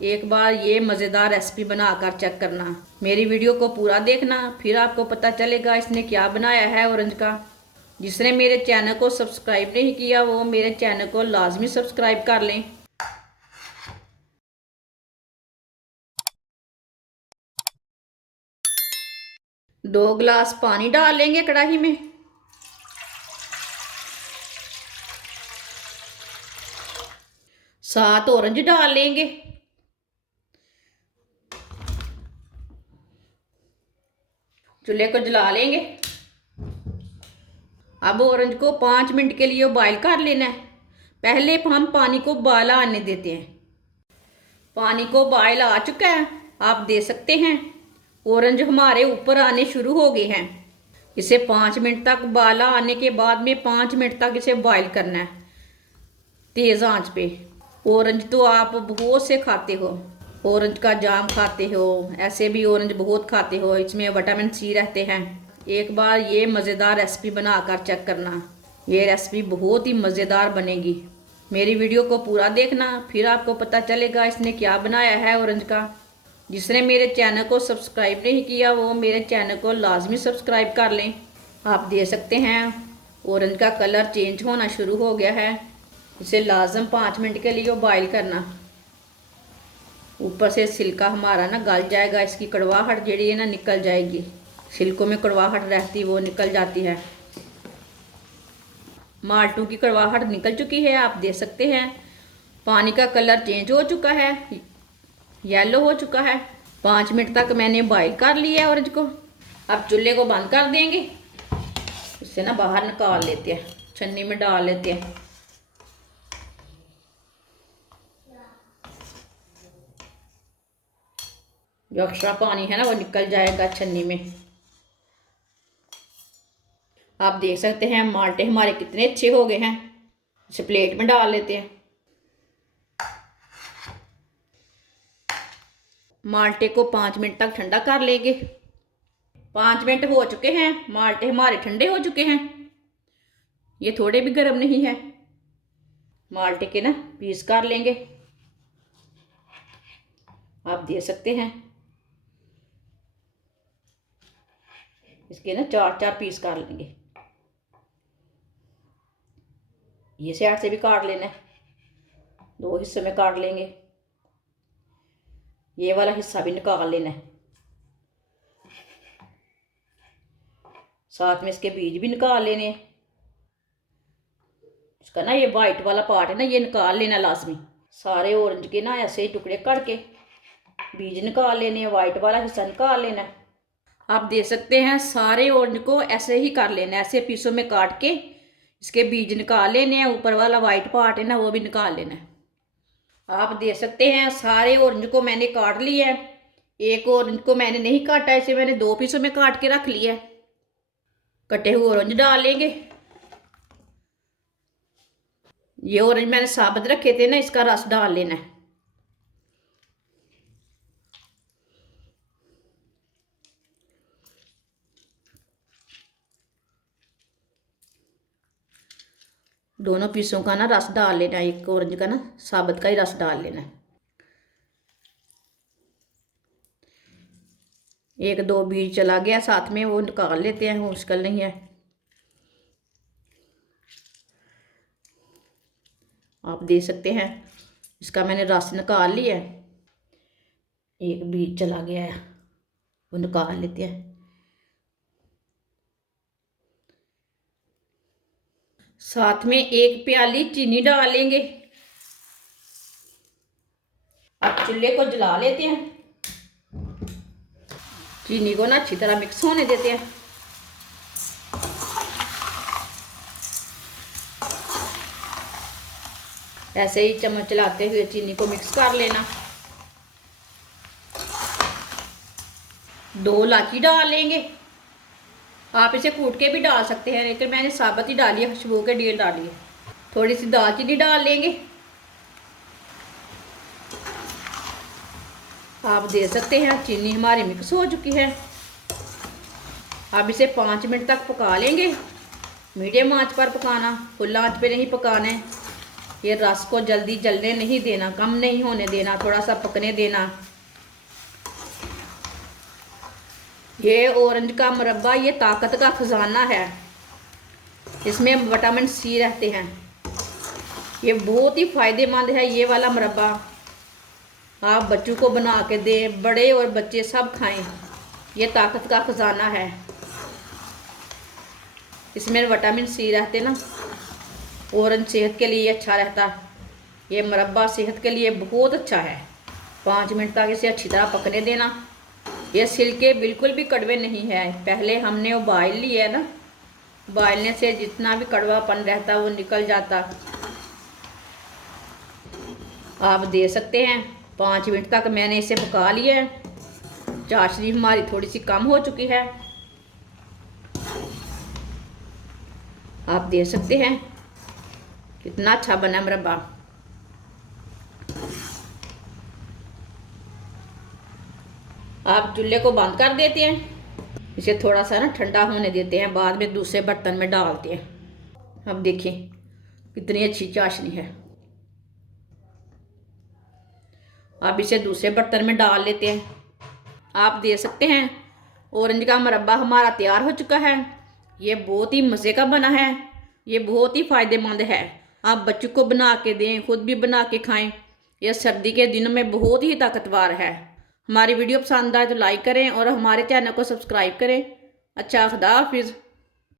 एक बार ये मज़ेदार रेसिपी बनाकर चेक करना। मेरी वीडियो को पूरा देखना, फिर आपको पता चलेगा इसने क्या बनाया है ऑरेंज का। जिसने मेरे चैनल को सब्सक्राइब नहीं किया वो मेरे चैनल को लाजमी सब्सक्राइब कर लें। 2 गिलास पानी डाल लेंगे कढ़ाई में। सात ऑरेंज डाल लेंगे। चूल्हे को जला लेंगे। अब ऑरेंज को 5 मिनट के लिए बॉईल कर लेना है। पहले हम पानी को उबाला आने देते हैं। पानी को बॉईल आ चुका है, आप दे सकते हैं। ऑरेंज हमारे ऊपर आने शुरू हो गए हैं। इसे 5 मिनट तक उबाला आने के बाद में 5 मिनट तक इसे बॉईल करना है तेज़ आंच पे। ऑरेंज तो आप बहुत से खाते हो, ऑरेंज का जाम खाते हो, ऐसे भी ऑरेंज बहुत खाते हो, इसमें विटामिन सी रहते हैं। एक बार ये मज़ेदार रेसिपी बनाकर चेक करना। ये रेसिपी बहुत ही मज़ेदार बनेगी। मेरी वीडियो को पूरा देखना, फिर आपको पता चलेगा इसने क्या बनाया है ऑरेंज का। जिसने मेरे चैनल को सब्सक्राइब नहीं किया वो मेरे चैनल को लाजमी सब्सक्राइब कर लें। आप दे सकते हैं ऑरेंज का कलर चेंज होना शुरू हो गया है। इसे लाजम 5 मिनट के लिए बॉईल करना। ऊपर से छिलका हमारा ना गल जाएगा, इसकी कड़वाहट जी है ना निकल जाएगी। छिलकों में कड़वाहट रहती वो निकल जाती है। माल्टू की कड़वाहट निकल चुकी है, आप दे सकते हैं। पानी का कलर चेंज हो चुका है, येलो हो चुका है। 5 मिनट तक मैंने बॉईल कर लिया है ऑरेंज को। अब चूल्हे को बंद कर देंगे। इससे ना बाहर निकाल लेते हैं, छन्नी में डाल लेते हैं। जो एक्स्ट्रा पानी है ना वो निकल जाएगा छन्नी में। आप देख सकते हैं माल्टे हमारे कितने अच्छे हो गए हैं। इसे प्लेट में डाल लेते हैं। माल्टे को 5 मिनट तक ठंडा कर लेंगे। 5 मिनट हो चुके हैं, माल्टे हमारे ठंडे हो चुके हैं। ये थोड़े भी गर्म नहीं है। माल्टे के ना पीस कर लेंगे, आप दे सकते हैं। इसके ना 4-4 पीस कर लेंगे। ये साइड से भी काट लेना है, 2 हिस्से में काट लेंगे। ये वाला हिस्सा भी निकाल लेना है। साथ में इसके बीज भी निकाल लेने हैं। इसका ना ये वाइट वाला पार्ट है ना ये निकाल लेना लाजमी। सारे ऑरेंज के ना ऐसे ही टुकड़े करके बीज निकाल लेने हैं, वाइट वाला हिस्सा निकाल लेना है। आप दे सकते हैं सारे ऑरेंज को ऐसे ही कर लेना है, ऐसे पीसों में काट के इसके बीज निकाल लेने हैं। ऊपर वाला वाइट पार्ट है ना वो भी निकाल लेना है। आप दे सकते हैं सारे ऑरेंज को मैंने काट लिया है। एक ऑरेंज को मैंने नहीं काटा, इसे मैंने 2 पीसों में काट के रख लिया है। कटे हुए ऑरेंज डाल लेंगे। ये ऑरेंज मैंने साबुत रखे थे ना, इसका रस डाल लेना है। दोनों पीसों का ना रस डाल लेना है। एक ऑरेंज का ना साबुत का ही रस डाल लेना है। 1-2 बीज चला गया साथ में, वो निकाल लेते हैं, मुश्किल नहीं है। आप दे सकते हैं इसका मैंने रस निकाल लिया है। एक बीज चला गया है वो निकाल लेते हैं। साथ में 1 प्याली चीनी डाल लेंगे। अब चूल्हे को जला लेते हैं। चीनी को ना अच्छी तरह मिक्स होने देते हैं। ऐसे ही चम्मच चलाते हुए चीनी को मिक्स कर लेना। 2 इलायची डाल लेंगे। आप इसे कूट के भी डाल सकते हैं, लेकिन मैंने साबुत ही डाली है, खुशबू के लिए डाली है। थोड़ी सी दालचीनी डाल लेंगे। आप दे सकते हैं चीनी हमारी मिक्स हो चुकी है। अब इसे 5 मिनट तक पका लेंगे। मीडियम आंच पर पकाना, फुल आंच पे नहीं पकाना है। ये रस को जल्दी जलने नहीं देना, कम नहीं होने देना, थोड़ा सा पकने देना। ये ऑरेंज का मुरब्बा ये ताकत का खजाना है, इसमें विटामिन सी रहते हैं। ये बहुत ही फायदेमंद है ये वाला मुरब्बा। आप बच्चों को बना के दें, बड़े और बच्चे सब खाएं। ये ताकत का खजाना है, इसमें विटामिन सी रहते ना। ऑरेंज सेहत के लिए अच्छा रहता। ये मुरब्बा सेहत के लिए बहुत अच्छा है। 5 मिनट तक इसे अच्छी तरह पकने देना। ये छिलके बिल्कुल भी कड़वे नहीं है। पहले हमने उबाल लिया है ना, उबालने से जितना भी कड़वापन रहता वो निकल जाता। आप दे सकते हैं। 5 मिनट तक मैंने इसे पका लिया है। चाशनी हमारी थोड़ी सी कम हो चुकी है। आप दे सकते हैं। कितना अच्छा बना मुरब्बा। आप चूल्हे को बंद कर देते हैं, इसे थोड़ा सा ना ठंडा होने देते हैं, बाद में दूसरे बर्तन में डालते हैं। अब देखिए कितनी अच्छी चाशनी है। आप इसे दूसरे बर्तन में डाल लेते हैं। आप दे सकते हैं। ऑरेंज का मुरब्बा हमारा तैयार हो चुका है। ये बहुत ही मज़े का बना है। ये बहुत ही फ़ायदेमंद है। आप बच्चों को बना के दें, खुद भी बना के खाएं। यह सर्दी के दिनों में बहुत ही ताकतवर है। हमारी वीडियो पसंद आए तो लाइक करें और हमारे चैनल को सब्सक्राइब करें। अच्छा, खुदा हाफिज़।